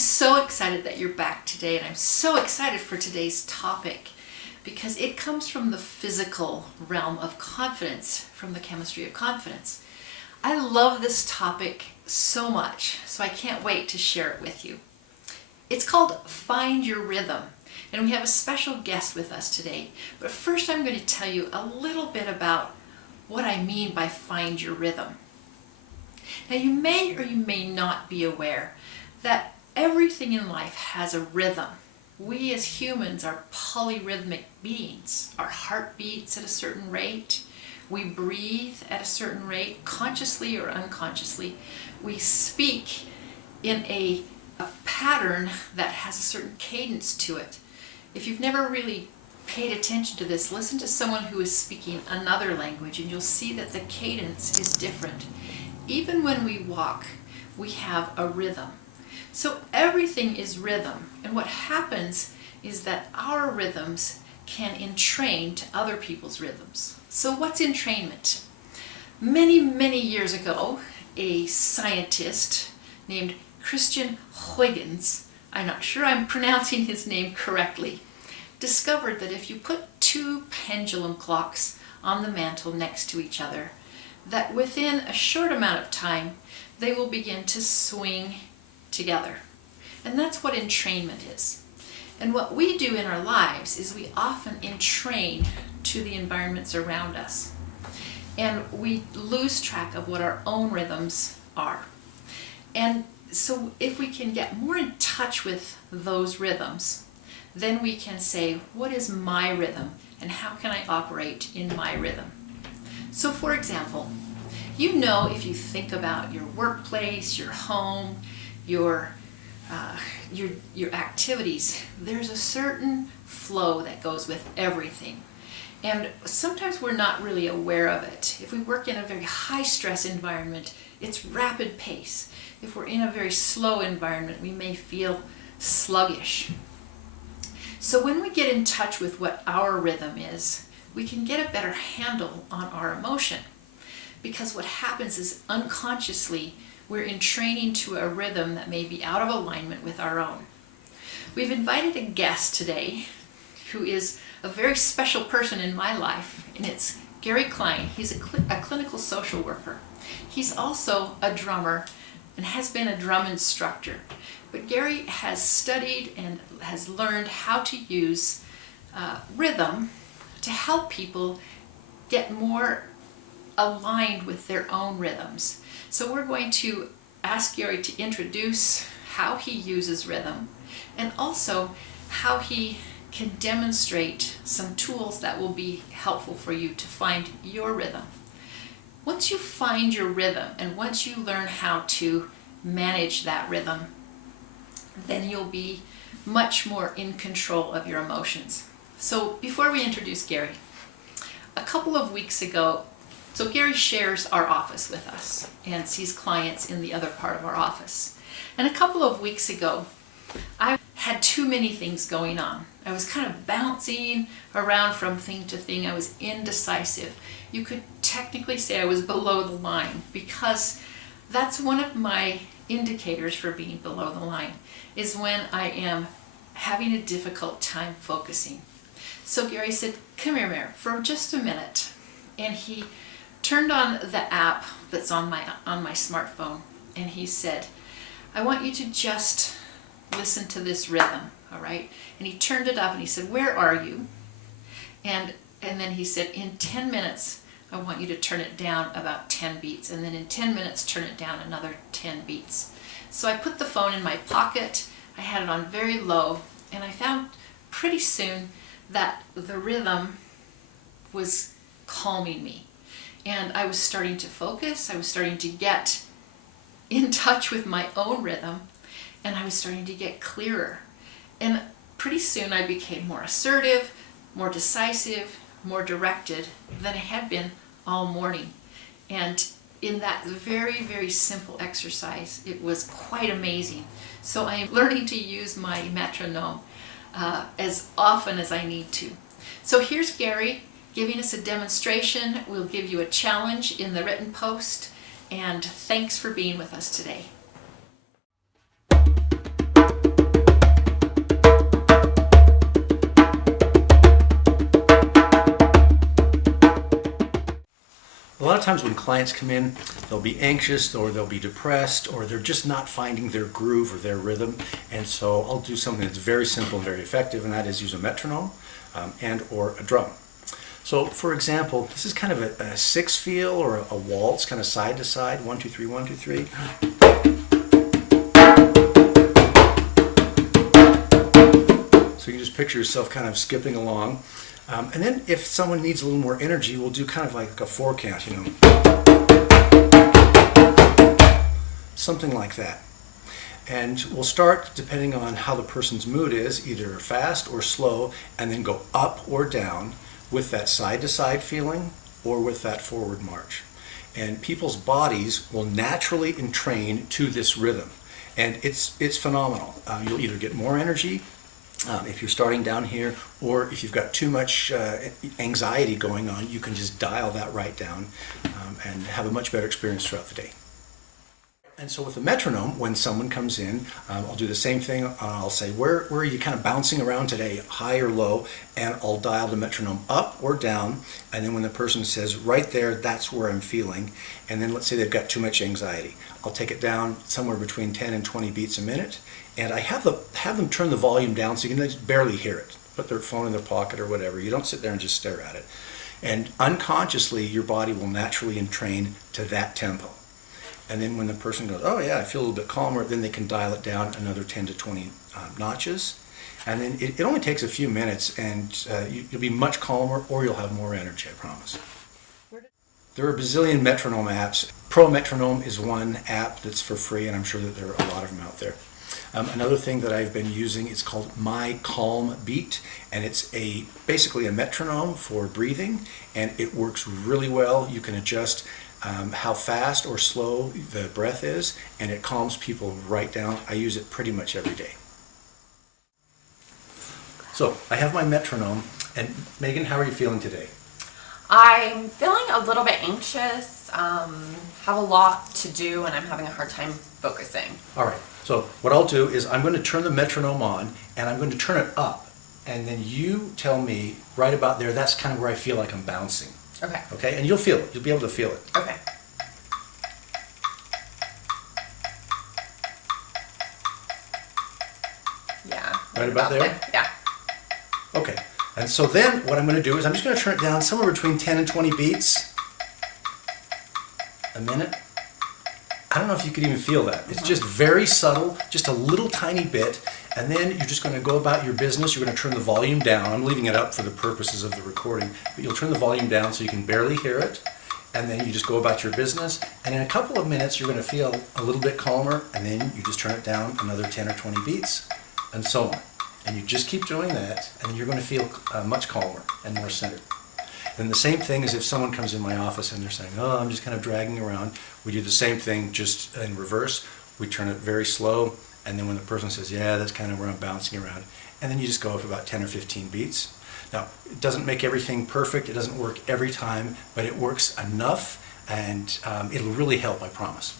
so excited that you're back today, and I'm so excited for today's topic because it comes from the physical realm of confidence, from the chemistry of confidence. I love this topic so much, so I can't wait to share it with you. It's called Find Your Rhythm, and we have a special guest with us today. But first I'm going to tell you a little bit about what I mean by find your rhythm. Now you may or you may not be aware that everything in life has a rhythm. We as humans are polyrhythmic beings. Our heart beats at a certain rate. We breathe at a certain rate, consciously or unconsciously. We speak in a pattern that has a certain cadence to it. If you've never really paid attention to this, listen to someone who is speaking another language and you'll see that the cadence is different. Even when we walk, we have a rhythm. So everything is rhythm, and what happens is that our rhythms can entrain to other people's rhythms. So what's entrainment? Many years ago, a scientist named Christian Huygens, I'm not sure I'm pronouncing his name correctly, discovered that if you put two pendulum clocks on the mantle next to each other, that within a short amount of time, they will begin to swing together. And that's what entrainment is. And what we do in our lives is we often entrain to the environments around us. And we lose track of what our own rhythms are. And so if we can get more in touch with those rhythms, then we can say, what is my rhythm and how can I operate in my rhythm? So for example, you know, if you think about your workplace, your home, your activities, there's a certain flow that goes with everything. And sometimes we're not really aware of it. If we work in a very high stress environment, it's rapid pace. If we're in a very slow environment, we may feel sluggish. So when we get in touch with what our rhythm is, we can get a better handle on our emotion. Because what happens is unconsciously, we're entraining to a rhythm that may be out of alignment with our own. We've invited a guest today who is a very special person in my life, and it's Gary Klein. He's a clinical social worker. He's also a drummer and has been a drum instructor. But Gary has studied and has learned how to use rhythm to help people get more aligned with their own rhythms. So we're going to ask Gary to introduce how he uses rhythm and also how he can demonstrate some tools that will be helpful for you to find your rhythm. Once you find your rhythm and once you learn how to manage that rhythm, then you'll be much more in control of your emotions. So before we introduce Gary, a couple of weeks ago, so Gary shares our office with us and sees clients in the other part of our office. And a couple of weeks ago, I had too many things going on. I was kind of bouncing around from thing to thing. I was indecisive. You could technically say I was below the line because that's one of my indicators for being below the line is when I am having a difficult time focusing. So Gary said, come here, Mare, for just a minute. And he turned on the app that's on my smartphone, and he said, I want you to just listen to this rhythm, all right? And he turned it up and he said, where are you? And then he said, in 10 minutes, I want you to turn it down about 10 beats, and then in 10 minutes, turn it down another 10 beats. So I put the phone in my pocket, I had it on very low, and I found pretty soon that the rhythm was calming me. And I was starting to focus, I was starting to get in touch with my own rhythm, and I was starting to get clearer. And pretty soon I became more assertive, more decisive, more directed than I had been all morning. And in that very simple exercise, it was quite amazing. So I am learning to use my metronome as often as I need to. So here's Gary giving us a demonstration. We'll give you a challenge in the written post, and thanks for being with us today. A lot of times when clients come in, they'll be anxious or they'll be depressed or they're just not finding their groove or their rhythm. And so I'll do something that's very simple and very effective, and that is use a metronome and or a drum. So for example, this is kind of a six feel or a waltz, kind of side to side, 1, 2, 3, 1, 2, 3. So you can just picture yourself kind of skipping along. And then if someone needs a little more energy, we'll do kind of like a 4 count, something like that. And we'll start, depending on how the person's mood is, either fast or slow, and then go up or down with that side-to-side feeling or with that forward march. And people's bodies will naturally entrain to this rhythm. And it's phenomenal. You'll either get more energy if you're starting down here, or if you've got too much anxiety going on, you can just dial that right down and have a much better experience throughout the day. And so with the metronome, when someone comes in, I'll do the same thing. I'll say, where are you kind of bouncing around today, high or low? And I'll dial the metronome up or down. And then when the person says, right there, that's where I'm feeling. And then let's say they've got too much anxiety. I'll take it down somewhere between 10 and 20 beats a minute. And I have them turn the volume down so you can just barely hear it. Put their phone in their pocket or whatever. You don't sit there and just stare at it. And unconsciously, your body will naturally entrain to that tempo. And then when the person goes, oh yeah, I feel a little bit calmer, then they can dial it down another 10 to 20 notches. And then it only takes a few minutes, and you'll be much calmer, or you'll have more energy, I promise. There are a bazillion metronome apps. Pro Metronome is one app that's for free, and I'm sure that there are a lot of them out there. Another thing that I've been using is called My Calm Beat, and it's basically a metronome for breathing, and it works really well. You can adjust how fast or slow the breath is, and it calms people right down. I use it pretty much every day. So I have my metronome, and Megan, how are you feeling today? I'm feeling a little bit anxious, have a lot to do, and I'm having a hard time focusing. All right, so what I'll do is I'm going to turn the metronome on, and I'm going to turn it up, and then you tell me right about there, that's kind of where I feel like I'm bouncing. Okay. Okay, and you'll feel it. You'll be able to feel it. Okay. Yeah. Right about there? Yeah. Okay, and so then what I'm going to do is I'm just going to turn it down somewhere between 10 and 20 beats a minute. I don't know if you could even feel that. It's just very subtle, just a little tiny bit, and then you're just going to go about your business. You're going to turn the volume down. I'm leaving it up for the purposes of the recording, but you'll turn the volume down so you can barely hear it, and then you just go about your business, and in a couple of minutes you're going to feel a little bit calmer, and then you just turn it down another 10 or 20 beats, and so on. And you just keep doing that, and you're going to feel much calmer and more centered. And the same thing is if someone comes in my office and they're saying, oh, I'm just kind of dragging around, we do the same thing just in reverse. We turn it very slow, and then when the person says, yeah, that's kind of where I'm bouncing around, and then you just go up about 10 or 15 beats. Now, it doesn't make everything perfect, it doesn't work every time, but it works enough, and it'll really help, I promise.